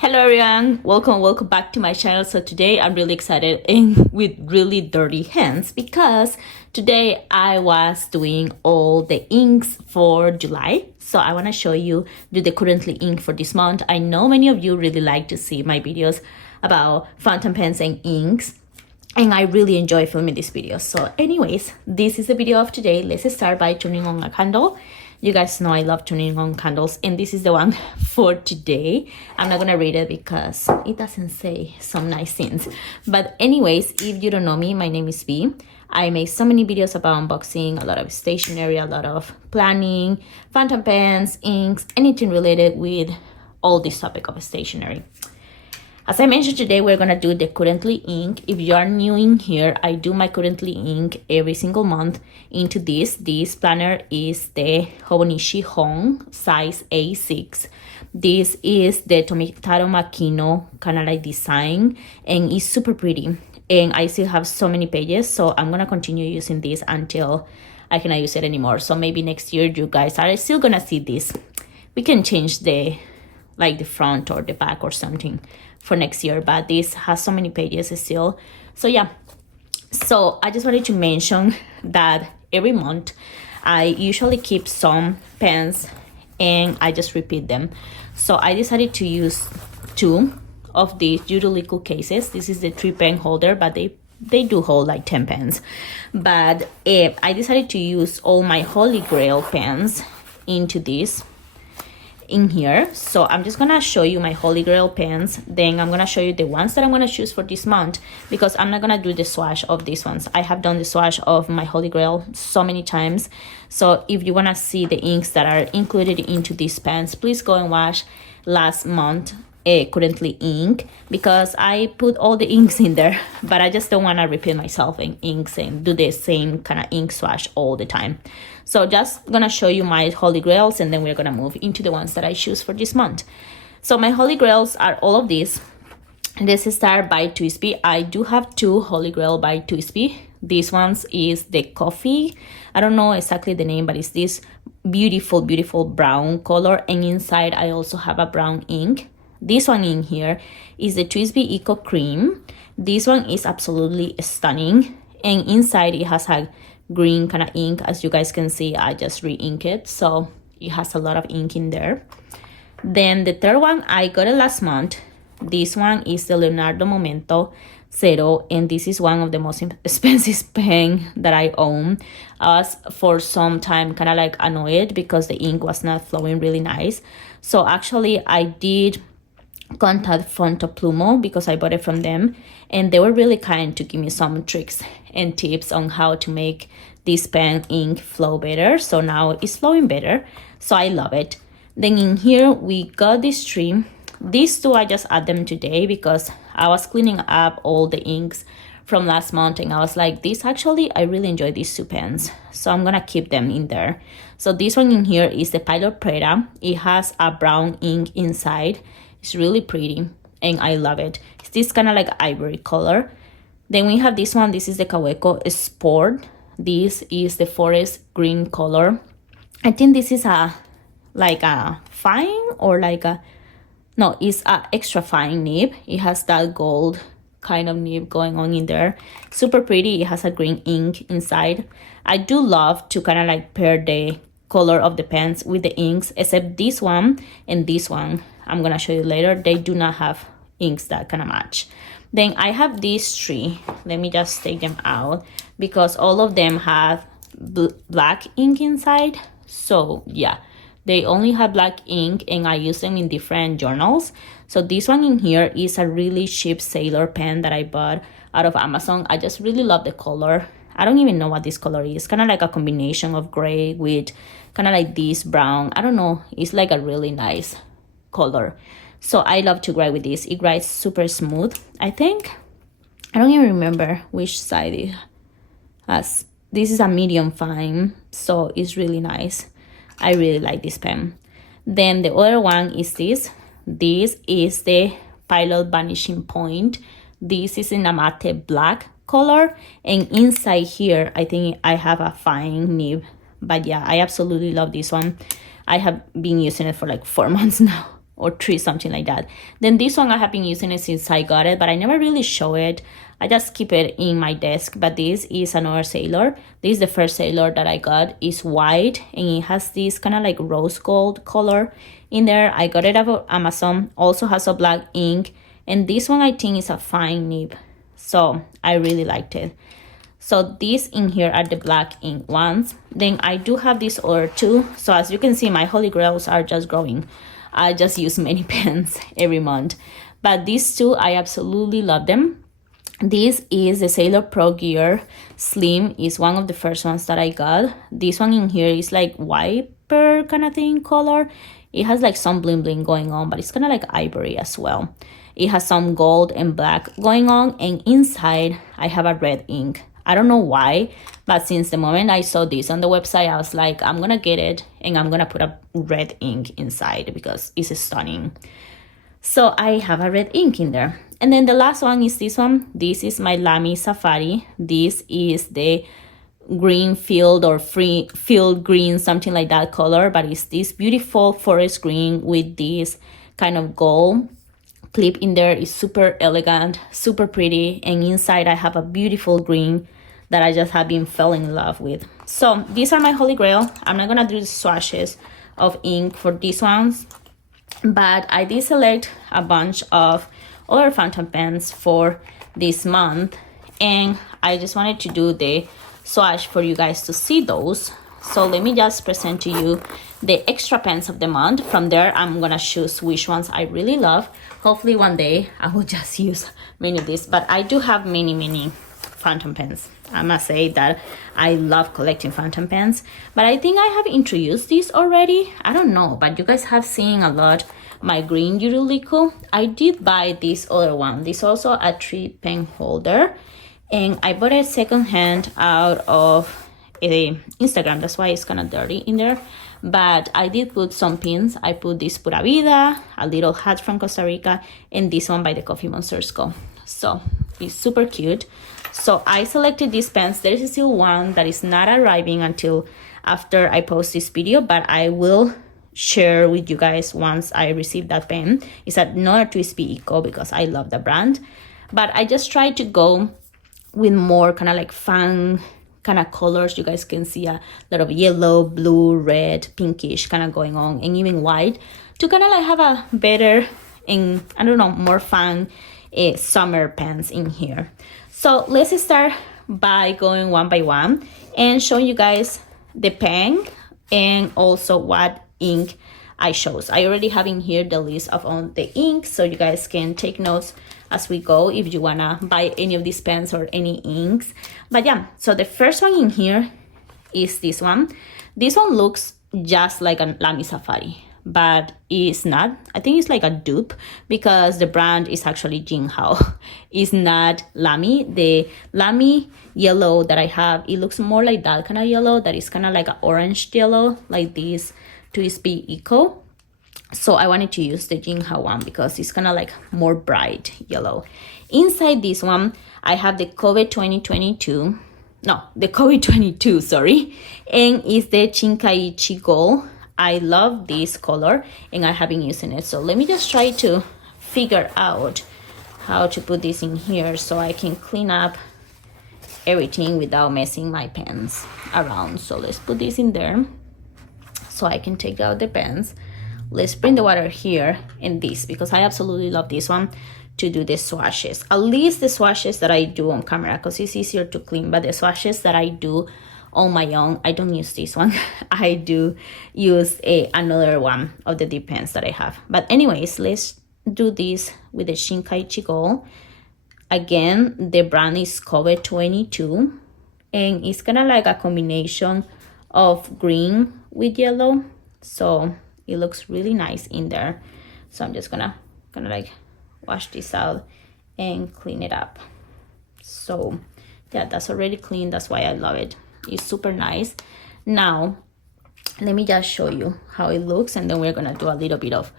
Hello everyone, welcome back to my channel. So today I'm really excited and with really dirty hands because today I was doing all the inks for July. So I want to show you the currently ink for this month. I know many of you really like to see my videos about fountain pens and inks, and I really enjoy filming these videos. So anyways, this is the video of today. Let's start by turning on a candle. You guys know I love turning on candles, and this is the one for today. I'm not gonna read it because it doesn't say some nice things. But anyways, if you don't know me, my name is V. I make so many videos about unboxing, a lot of stationery, a lot of planning, fountain pens, inks, anything related with all this topic of stationery. As I mentioned, today we're gonna do the currently ink. If you are new in here, I do my currently ink every single month into this. This planner is the Haugen size A6. This is the Tomitaro Makino kind of like design, and it's super pretty. And I still have so many pages, so I'm gonna continue using this until I cannot use it anymore. So maybe next year you guys are still gonna see this. We can change the front or the back or something for next year, but this has so many pages still. So yeah, so I just wanted to mention that every month I usually keep some pens and I just repeat them. So I decided to use two of these Heeellooo cases. This is the 3-pen holder, but they do hold like 10 pens. But I decided to use all my Holy Grail pens into this in here. So I'm just gonna show you my Holy Grail pens, then I'm gonna show you the ones that I'm gonna choose for this month, because I'm not gonna do the swatch of these ones. I have done the swatch of my Holy Grail so many times. So if you wanna see the inks that are included into these pens, please go and watch last month currently ink, because I put all the inks in there, but I just don't want to repeat myself in inks and do the same kind of ink swatch all the time. So just gonna show you my Holy Grails, and then we're gonna move into the ones that I choose for this month. So my Holy Grails are all of these. This is start by TWSBI. I do have two Holy Grail by TWSBI. This one's is the coffee. I don't know exactly the name, but it's this beautiful brown color, and inside I also have a brown ink. This one in here is the TWSBI Eco Cream. This one is absolutely stunning, and inside it has a green kind of ink. As you guys can see, I just re-inked it, so it has a lot of ink in there. Then the third one, I got it last month. This one is the Leonardo Momento Zero, and this is one of the most expensive pen that I own. I was for some time kind of like annoyed because the ink was not flowing really nice. So actually I did contact Whatttupv because I bought it from them, and they were really kind to give me some tricks and tips on how to make this pen ink flow better. So now it's flowing better, so I love it. Then in here we got this three. These two I just add them today because I was cleaning up all the inks from last month, and I was like, this actually I really enjoy these two pens, so I'm gonna keep them in there. So this one in here is the Pilotkakuno. It has a brown ink inside. It's really pretty and I love it. It's this kind of like ivory color. Then we have this one. This is the Kao Sport. This is the forest green color. I think this is a fine or no, it's a extra fine nib. It has that gold kind of nib going on in there. Super pretty. It has a green ink inside. I do love to kind of like pair the color of the pens with the inks, except this one and this one, I'm gonna show you later, they do not have inks that kind of match. Then I have these three. Let me just take them out because all of them have black ink inside. So yeah, they only have black ink, and I use them in different journals. So this one in here is a really cheap sailor pen that I bought out of Amazon. I just really love the color. I don't even know what this color is. Kind of like a combination of gray with kind of like this brown. I don't know. It's like a really nice color. So I love to write with this. It writes super smooth. I think, I don't even remember which side it has. This is a medium fine, so it's really nice. I really like this pen. Then the other one is this. This is the Pilot Vanishing Point. This is in a matte black color, and inside here I think I have a fine nib. But yeah, I absolutely love this one. I have been using it for like 4 months now. or 3, something like that. Then this one I have been using it since I got it, but I never really show it. I just keep it in my desk. But this is another Sailor. This is the first Sailor that I got. It's white and it has this kind of like rose gold color in there. I got it off Amazon. Also has a black ink, and this one I think is a fine nib, so I really liked it. So these in here are the black ink ones. Then I do have these other 2. So as you can see, my holy grails are just growing. I just use many pens every month. But these 2, I absolutely love them. This is the Sailor Pro Gear Slim. Is one of the first ones that I got. This one in here is like wiper kind of thing color. It has like some bling bling going on, but it's kind of like ivory as well. It has some gold and black going on, and inside I have a red ink. I don't know why, but since the moment I saw this on the website, I was like, I'm gonna get it and I'm gonna put a red ink inside because it's stunning. So I have a red ink in there. And then the last one is this one. This is my LAMY Safari. This is the green field or free field green, something like that color, but it's this beautiful forest green with this kind of gold clip in there. It's super elegant, super pretty, and inside I have a beautiful green that I just have been falling in love with. So these are my holy grail. I'm not gonna do the swatches of ink for these ones, but I did select a bunch of other fountain pens for this month, and I just wanted to do the swatch for you guys to see those. So let me just present to you the extra pens of the month. From there, I'm gonna choose which ones I really love. Hopefully one day I will just use many of these, but I do have many fountain pens. I must say that I love collecting fountain pens, but I think I have introduced these already. I don't know, but you guys have seen a lot my green Heeellooo. I did buy this other one. This also a 3 pen holder, and I bought it secondhand out of Instagram. That's why it's kind of dirty in there, but I did put some pins. I put this Pura Vida, a little hat from Costa Rica, and this one by the Coffee Monsters Co. So it's super cute. So I selected these pens. There is still one that is not arriving until after I post this video, but I will share with you guys once I receive that pen. It's another TWSBI Eco because I love the brand, but I just try to go with more kind of like fun kind of colors. You guys can see a lot of yellow, blue, red, pinkish kind of going on, and even white, to kind of like have a better and I don't know, more fun summer pens in here. So let's start by going one by one and showing you guys the pen and also what ink I chose. I already have in here the list of all the ink, so you guys can take notes as we go if you wanna buy any of these pens or any inks. But yeah, so the first one in here is this one. This one looks just like a LAMY Safari, but it's not. I think it's like a dupe because the brand is actually Jinal. It's not LAMY. The LAMY yellow that I have, it looks more like that kind of yellow that is kind of like an orange yellow, like this TWSBI Eco. So I wanted to use the Jinal one because it's kind of like more bright yellow. Inside this one, I have the COVID 2022. No, the COVID 22, sorry. And it's the Chinkaichi Gold. I love this color and I have been using it. So let me just try to figure out how to put this in here so I can clean up everything without messing my pens around. So let's put this in there so I can take out the pens. Let's bring the water here and this, because I absolutely love this one to do the swatches. At least the swatches that I do on camera, because it's easier to clean, but the swatches that I do on my own, I don't use this one. I do use another one of the dip pens that I have. But anyways, let's do this with the Chinkaichi Gold. Again, the brand is COVID 22, and it's kind of like a combination of green with yellow, so it looks really nice in there. So I'm just gonna kind of like wash this out and clean it up. So yeah, that's already clean. That's why I love it. It's super nice. Now let me just show you how it looks, and then we're gonna do a little bit of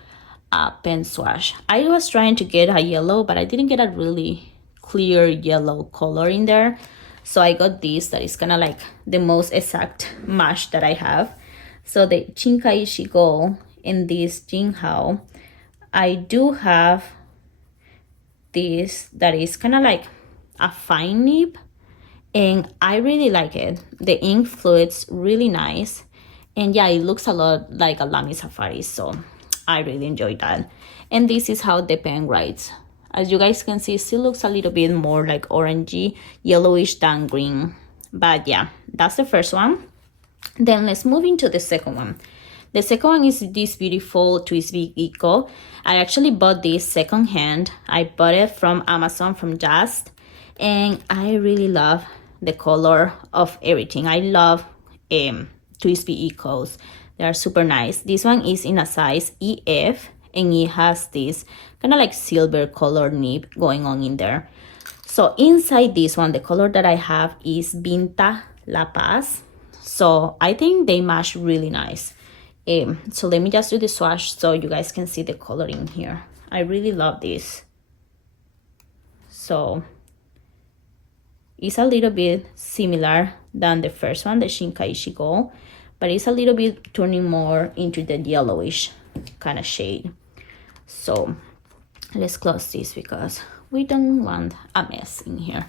pen swatch. I was trying to get a yellow, but I didn't get a really clear yellow color in there, so I got this that is kind of like the most exact match that I have. So the Chinkaichi Gold and this Jinal I do have this that is kind of like a fine nib, and I really like it. The ink fluid's really nice, and yeah, it looks a lot like a LAMY Safari, so I really enjoyed that. And this is how the pen writes. As you guys can see, it still looks a little bit more like orangey, yellowish than green. But yeah, that's the first one. Then let's move into the second one. The second one is this beautiful TWSBI Eco. I actually bought this secondhand. I bought it from Amazon, from Just, and I really love the color of everything. I love TWSBI Ecos. They are super nice. This one is in a size EF, and it has this kind of like silver color nib going on in there. So inside this one, the color that I have is Vinta La Paz. So I think they match really nice. So let me just do the swatch so you guys can see the coloring here. I really love this. So it's a little bit similar than the first one, the Shinkaishi Gold, but it's a little bit turning more into the yellowish kind of shade. So let's close this because we don't want a mess in here.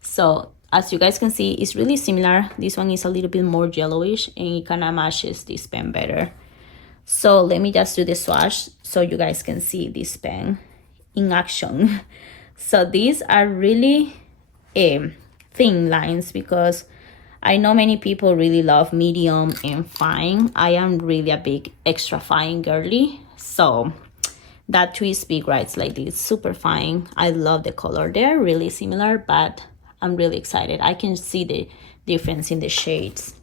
So as you guys can see, it's really similar. This one is a little bit more yellowish, and it kind of matches this pen better. So let me just do the swatch so you guys can see this pen in action. So these are really thin lines because I know many people really love medium and fine. I am really a big extra fine girly. So that TWSBI writes like this, super fine. I love the color. They're really similar, but I'm really excited. I can see the difference in the shades.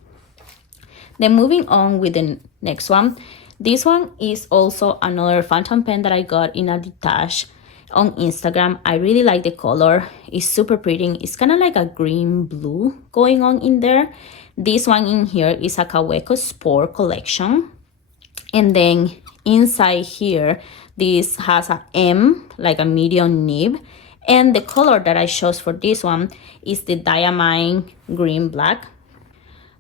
Then moving on with the next one. This one is also another phantom pen that I got in a detach on Instagram. I really like the color. It's super pretty. It's kind of like a green blue going on in there. This one in here is a Koga Sport collection. And then inside here, this has a M, like a medium nib. And the color that I chose for this one is the Diamine green black.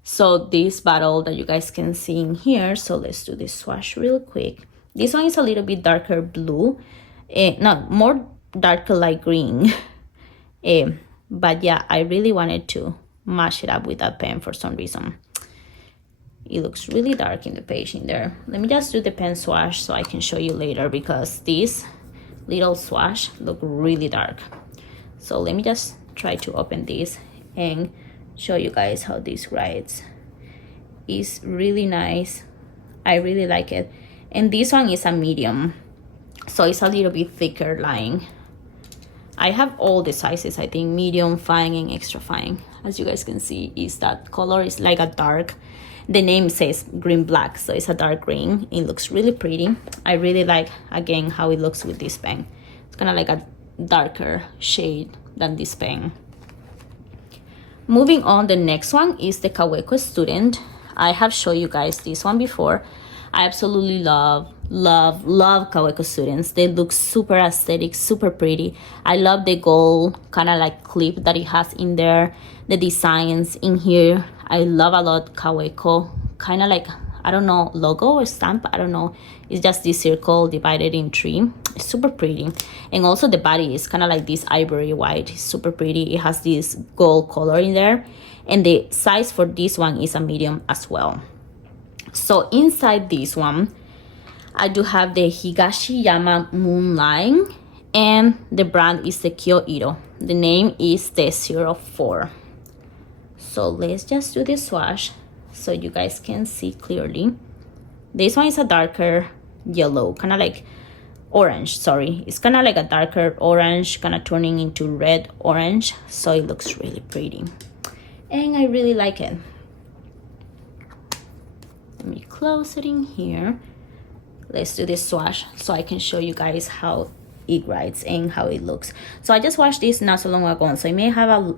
So this bottle that you guys can see in here. So let's do this swatch real quick. This one is a little bit darker blue. No, more darker light green. But yeah, I really wanted to mash it up with that pen for some reason. It looks really dark in the page in there. Let me just do the pen swatch so I can show you later, because this little swatch look really dark. So let me just try to open this and show you guys how this writes. It's really nice. I really like it. And this one is a medium, so it's a little bit thicker line. I have all the sizes, I think, medium, fine, and extra fine. As you guys can see, is that color is like a dark, the name says green black, so it's a dark green. It looks really pretty. I really like, again, how it looks with this pen. It's kind of like a darker shade than this pen. Moving on, the next one is the Koga Student. I have shown you guys this one before. I absolutely love Koga Students. They look super aesthetic, super pretty. I love the gold kind of like clip that it has in there. The designs in here, I love a lot. Koga, kind of like, I don't know, logo or stamp, I don't know. It's just this circle divided in three. It's super pretty. And also the body is kind of like this ivory white. It's super pretty. It has this gold color in there. And the size for this one is a medium as well. So inside this one, I do have the Higashiyama Moonlight, and the brand is the Kyoito. The name is the 04. So let's just do the swatch so you guys can see clearly. This one is a darker yellow, kind of like orange, sorry. It's kind of like a darker orange, kind of turning into red orange. So it looks really pretty. And I really like it. Let me close it in here. Let's do this swatch so I can show you guys how it writes and how it looks. So I just washed this not so long ago, so it may have a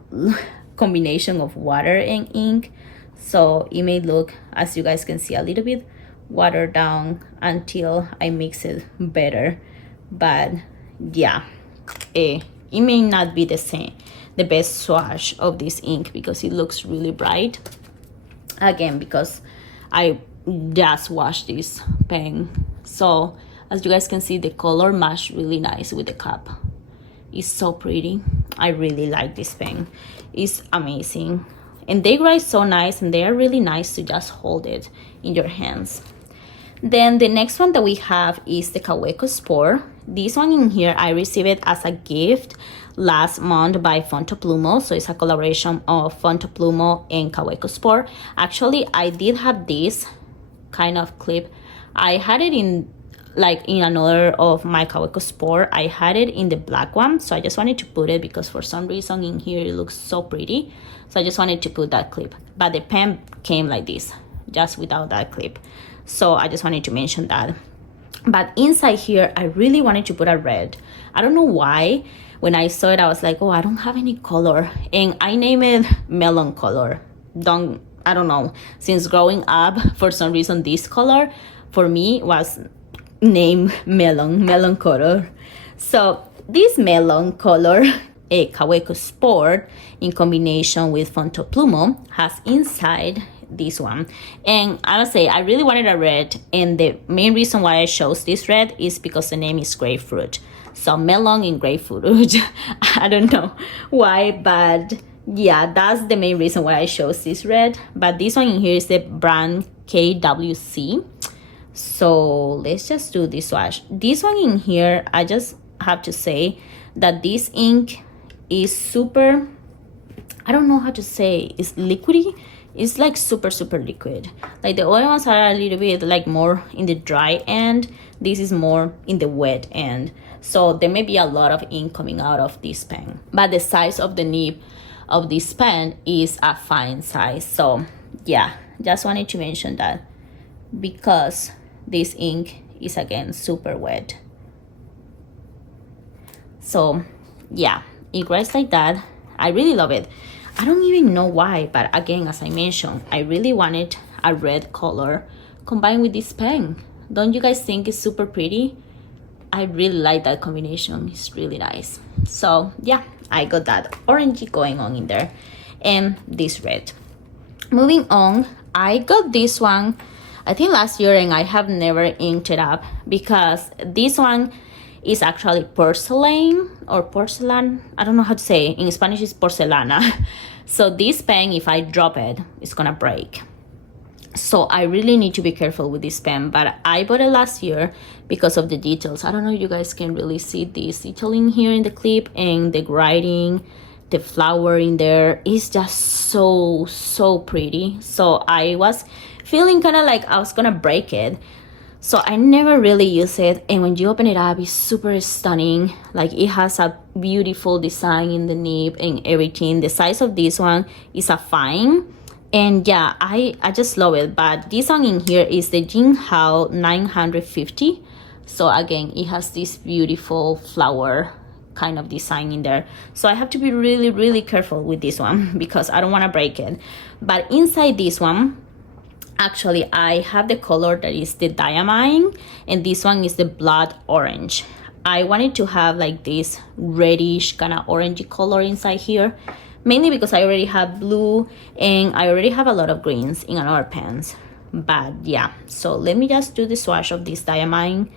combination of water and ink. So it may look, as you guys can see, a little bit watered down until I mix it better. But yeah, it may not be the best swatch of this ink because it looks really bright. Again, because I just washed this pen. So As you guys can see, the color matched really nice with the cup. It's so pretty. I really like this pen. It's amazing. And they write so nice, and they are really nice to just hold it in your hands. Then the next one that we have is the Kao Sport. This one in here, I received it as a gift last month by Whatttupv. So it's a collaboration of Whatttupv and Kao Sport. Actually, I did have this kind of clip. I had it in another of my Kao Sport. I had it in the black one, so I just wanted to put it because for some reason in here it looks so pretty. So I just wanted to put that clip. But the pen came like this, just without that clip. So I just wanted to mention that. But inside here, I really wanted to put a red. I don't know why. When I saw it, I was like, oh, I don't have any color. And I named it melon color. I don't know. Since growing up, for some reason, this color for me was named melon color. So this melon color, a Kao Sport, in combination with Whatttupv, has inside this one. And I would say I really wanted a red, and the main reason why I chose this red is because the name is grapefruit. So melon and grapefruit. I don't know why, but yeah, that's the main reason why I chose this red. But this one in here is the brand KWC. So let's just do this swatch. This one in here, I just have to say that this ink is super, I don't know how to say, it's liquidy. It's like super liquid. Like the other ones are a little bit like more in the dry end. This is more in the wet end. So there may be a lot of ink coming out of this pen. But the size of the nib of this pen is a fine size. So yeah, just wanted to mention that because this ink is again super wet. So yeah, it writes like that. I really love it. I don't even know why, but again, as I mentioned, I really wanted a red color combined with this pen. Don't you guys think it's super pretty? I really like that combination. It's really nice. So yeah, I got that orangey going on in there and this red. Moving on, I got this one I think last year, and I have never inked it up because this one is actually porcelain or porcelain. I don't know how to say. In Spanish it's porcelana. So this pen, if I drop it, it's gonna break. So I really need to be careful with this pen, but I bought it last year because of the details. I don't know if you guys can really see this detailing here in the clip, and the writing, the flower in there is just so pretty. So I was feeling kind of like I was gonna break it, so I never really use it. And when you open it up, it's super stunning. Like it has a beautiful design in the nib and everything. The size of this one is a fine. And yeah, I just love it. But this one in here is the Jinal 950. So again, it has this beautiful flower kind of design in there. So I have to be really careful with this one because I don't want to break it. But inside this one, actually, I have the color that is the Diamine, and this one is the blood orange. I wanted to have like this reddish kind of orangey color inside here, mainly because I already have blue and I already have a lot of greens in another pens. But yeah, so let me just do the swatch of this Diamine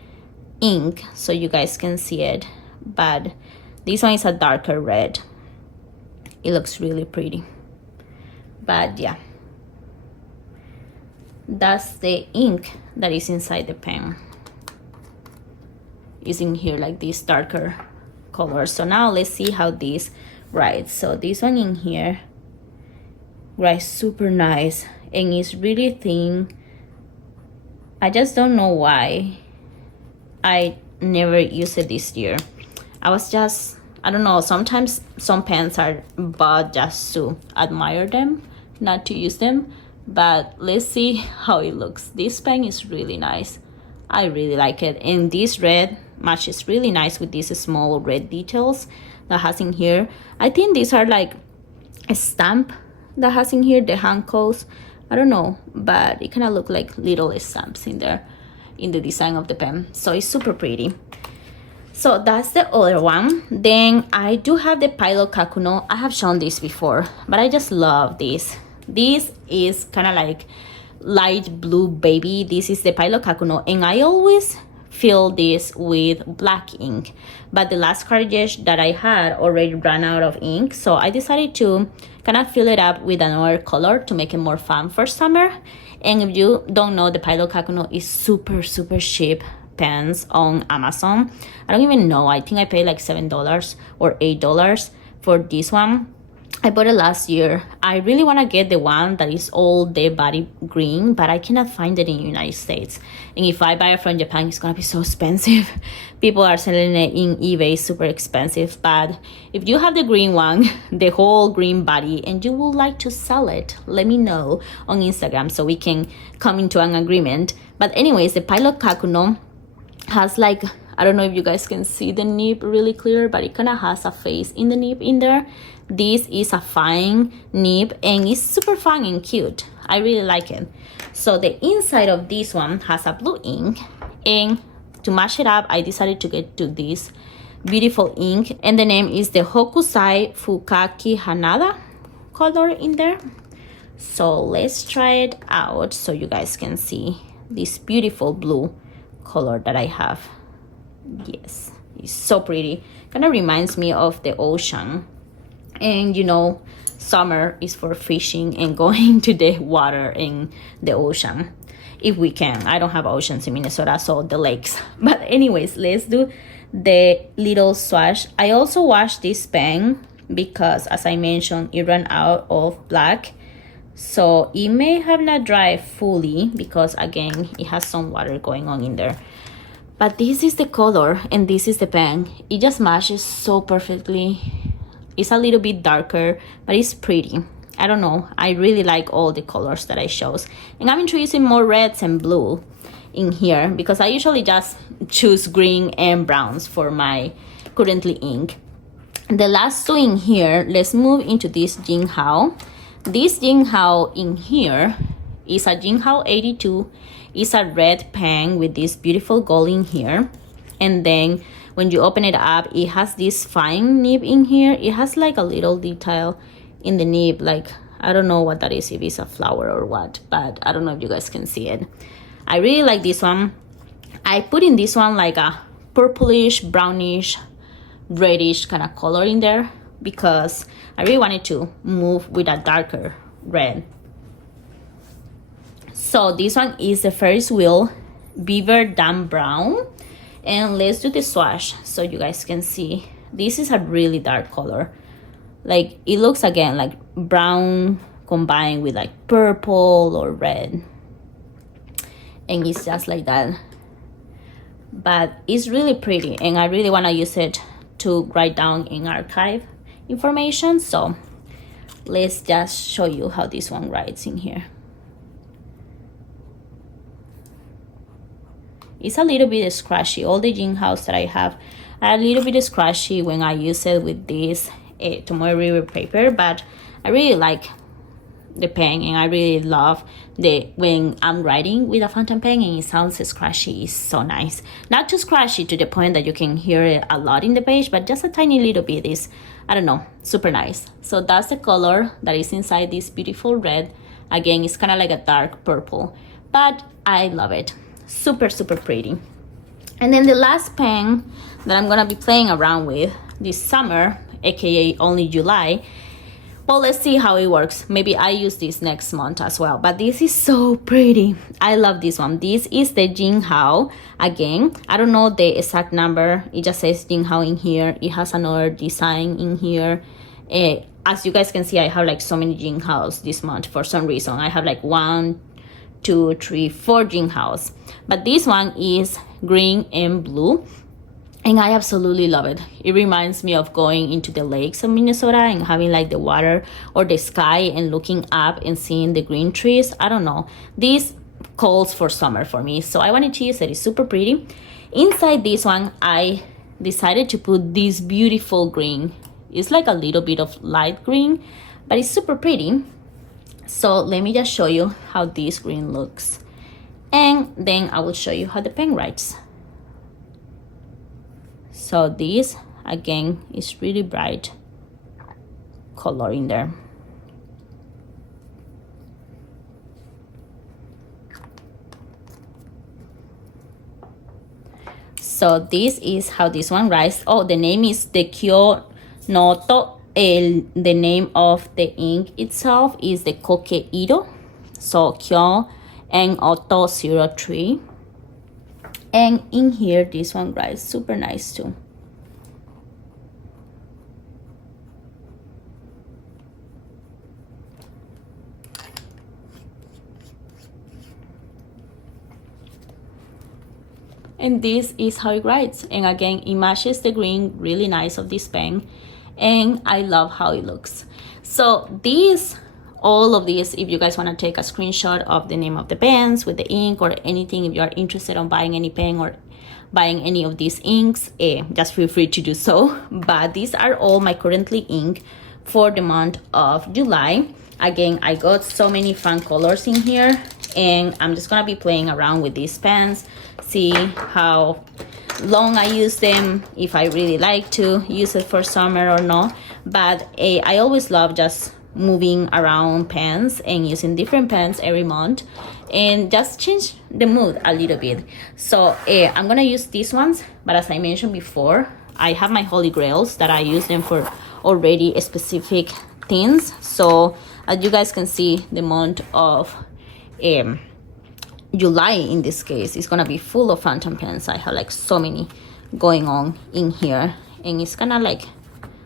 ink so you guys can see it. But this one is a darker red. It looks really pretty. But yeah, that's the ink that is inside the pen. Is in here like this darker color. So now let's see how this writes. So this one in here writes super nice and it's really thin. I just don't know why I never used it this year. I don't know, sometimes some pens are bought just to admire them, not to use them. But let's see how it looks. This pen is really nice. I really like it. And this red matches really nice with these small red details that has in here. I think these are like a stamp that has in here, the hand codes. I don't know, but it kind of look like little stamps in there in the design of the pen. So it's super pretty. So that's the other one. Then I do have the Pilotkakuno. I have shown this before, but I just love this. This is kind of like light blue baby. This is the Pilotkakuno, and I always fill this with black ink, but the last cartridge that I had already ran out of ink, so I decided to kind of fill it up with another color to make it more fun for summer. And if you don't know, the Pilotkakuno is super cheap pens on Amazon. I don't even know, I think I paid like $7 or $8 for this one. I bought it last year. I really want to get the one that is all the body green, but I cannot find it in the United States. And if I buy it from Japan, it's gonna be so expensive. People are selling it in eBay, super expensive. But if you have the green one, the whole green body, and you would like to sell it, let me know on Instagram so we can come into an agreement. But anyways, the Pilotkakuno has like, I don't know if you guys can see the nib really clear, but it kind of has a face in the nib in there. This is a fine nib and it's super fun and cute. I really like it. So the inside of this one has a blue ink, and to match it up, I decided to get to this beautiful ink, and the name is the Hokusai Fukaki Hanada color in there. So let's try it out so you guys can see this beautiful blue color that I have. Yes, it's so pretty. Kind of reminds me of the ocean. And you know, summer is for fishing and going to the water in the ocean if we can. I don't have oceans in Minnesota, so the lakes. But anyways, let's do the little swatch. I also washed this pen because, as I mentioned, it ran out of black, so it may have not dried fully because again it has some water going on in there. But this is the color and this is the pen. It just matches so perfectly. It's a little bit darker, but it's pretty. I don't know, I really like all the colors that I chose, and I'm introducing more reds and blue in here because I usually just choose green and browns for my currently ink. The last two in here, let's move into this Jinal. This Jinal in here is a Jinal 82. It's a red pen with this beautiful gold in here, and then when you open it up, it has this fine nib in here. It has like a little detail in the nib, like I don't know what that is, if it's a flower or what, but I don't know if you guys can see it. I really like this one. I put in this one like a purplish, brownish, reddish kind of color in there because I really wanted to move with a darker red. So this one is the Ferris wheel Beaver Dam Brown. And let's do the swatch so you guys can see. This is a really dark color. Like it looks again like brown combined with like purple or red. And it's just like that. But it's really pretty and I really want to use it to write down in archive information. So let's just show you how this one writes in here. It's a little bit scratchy. All the Jinals that I have are a little bit scratchy when I use it with this Tomoe River paper, but I really like the pen and I really love when I'm writing with a fountain pen and it sounds scratchy. It's so nice. Not too scratchy to the point that you can hear it a lot in the page, but just a tiny little bit is, I don't know, super nice. So that's the color that is inside this beautiful red. Again, it's kind of like a dark purple, but I love it. Super pretty. And then the last pen that I'm gonna be playing around with this summer, aka only July, well, let's see how it works. Maybe I use this next month as well, but this is so pretty. I love this one. This is the Jinal. Again, I don't know the exact number, it just says Jinal in here. It has another design in here. As you guys can see, I have like so many Jinals this month for some reason. I have like 1, 2, 3, 4 Jinals, but this one is green and blue and I absolutely love it. It reminds me of going into the lakes of Minnesota and having like the water or the sky and looking up and seeing the green trees. I don't know, this calls for summer for me, so I wanted to use it. It's super pretty. Inside this one I decided to put this beautiful green. It's like a little bit of light green, but it's super pretty. So let me just show you how this green looks, and then I will show you how the pen writes. So this again is really bright color in there. So this is how this one writes. Oh, the name is the Kyo Noto. The name of the ink itself is the Kokeiro. So Kyo and Auto 03. And in here, this one writes super nice too. And this is how it writes. And again, it matches the green really nice of this pen. And I love how it looks. So these, all of these, if you guys want to take a screenshot of the name of the pens with the ink or anything, if you are interested on buying any pen or buying any of these inks, just feel free to do so. But these are all my currently ink for the month of July. Again, I got so many fun colors in here, and I'm just gonna be playing around with these pens, see how long I use them, if I really like to use it for summer or not. But I always love just moving around pens and using different pens every month and just change the mood a little bit. So I'm gonna use these ones, but as I mentioned before, I have my Holy Grails that I use them for already specific things. So as you guys can see, the month of July in this case is gonna be full of phantom pens. I have like so many going on in here, and it's kind of like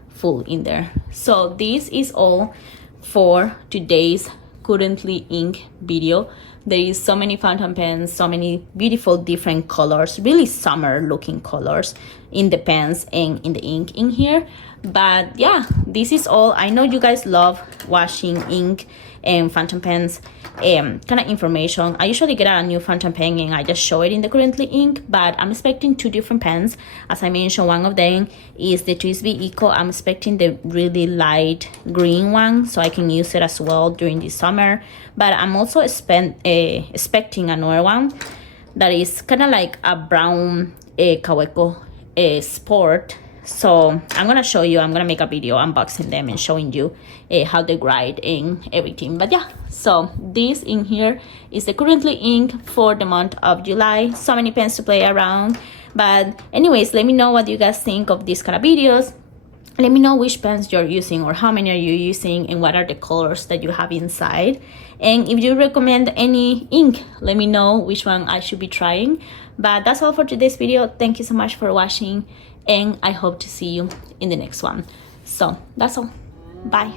full in there. So this is all for today's currently ink video. There is so many phantom pens, so many beautiful different colors, really summer looking colors in the pens and in the ink in here. But yeah, this is all. I know you guys love watching ink and phantom pens kind of information. I usually get a new phantom pen and I just show it in the currently ink, but I'm expecting two different pens. As I mentioned, one of them is the TWSBI Eco. I'm expecting the really light green one so I can use it as well during the summer. But I'm also expecting another one that is kind of like a brown Kao Sport. So I'm gonna show you, I'm gonna make a video unboxing them and showing you how they write and everything. But yeah, so this in here is the currently ink for the month of July. So many pens to play around. But anyways, let me know what you guys think of these kind of videos. Let me know which pens you're using or how many are you using and what are the colors that you have inside. And if you recommend any ink, let me know which one I should be trying. But that's all for today's video. Thank you so much for watching, and I hope to see you in the next one. So that's all. Bye.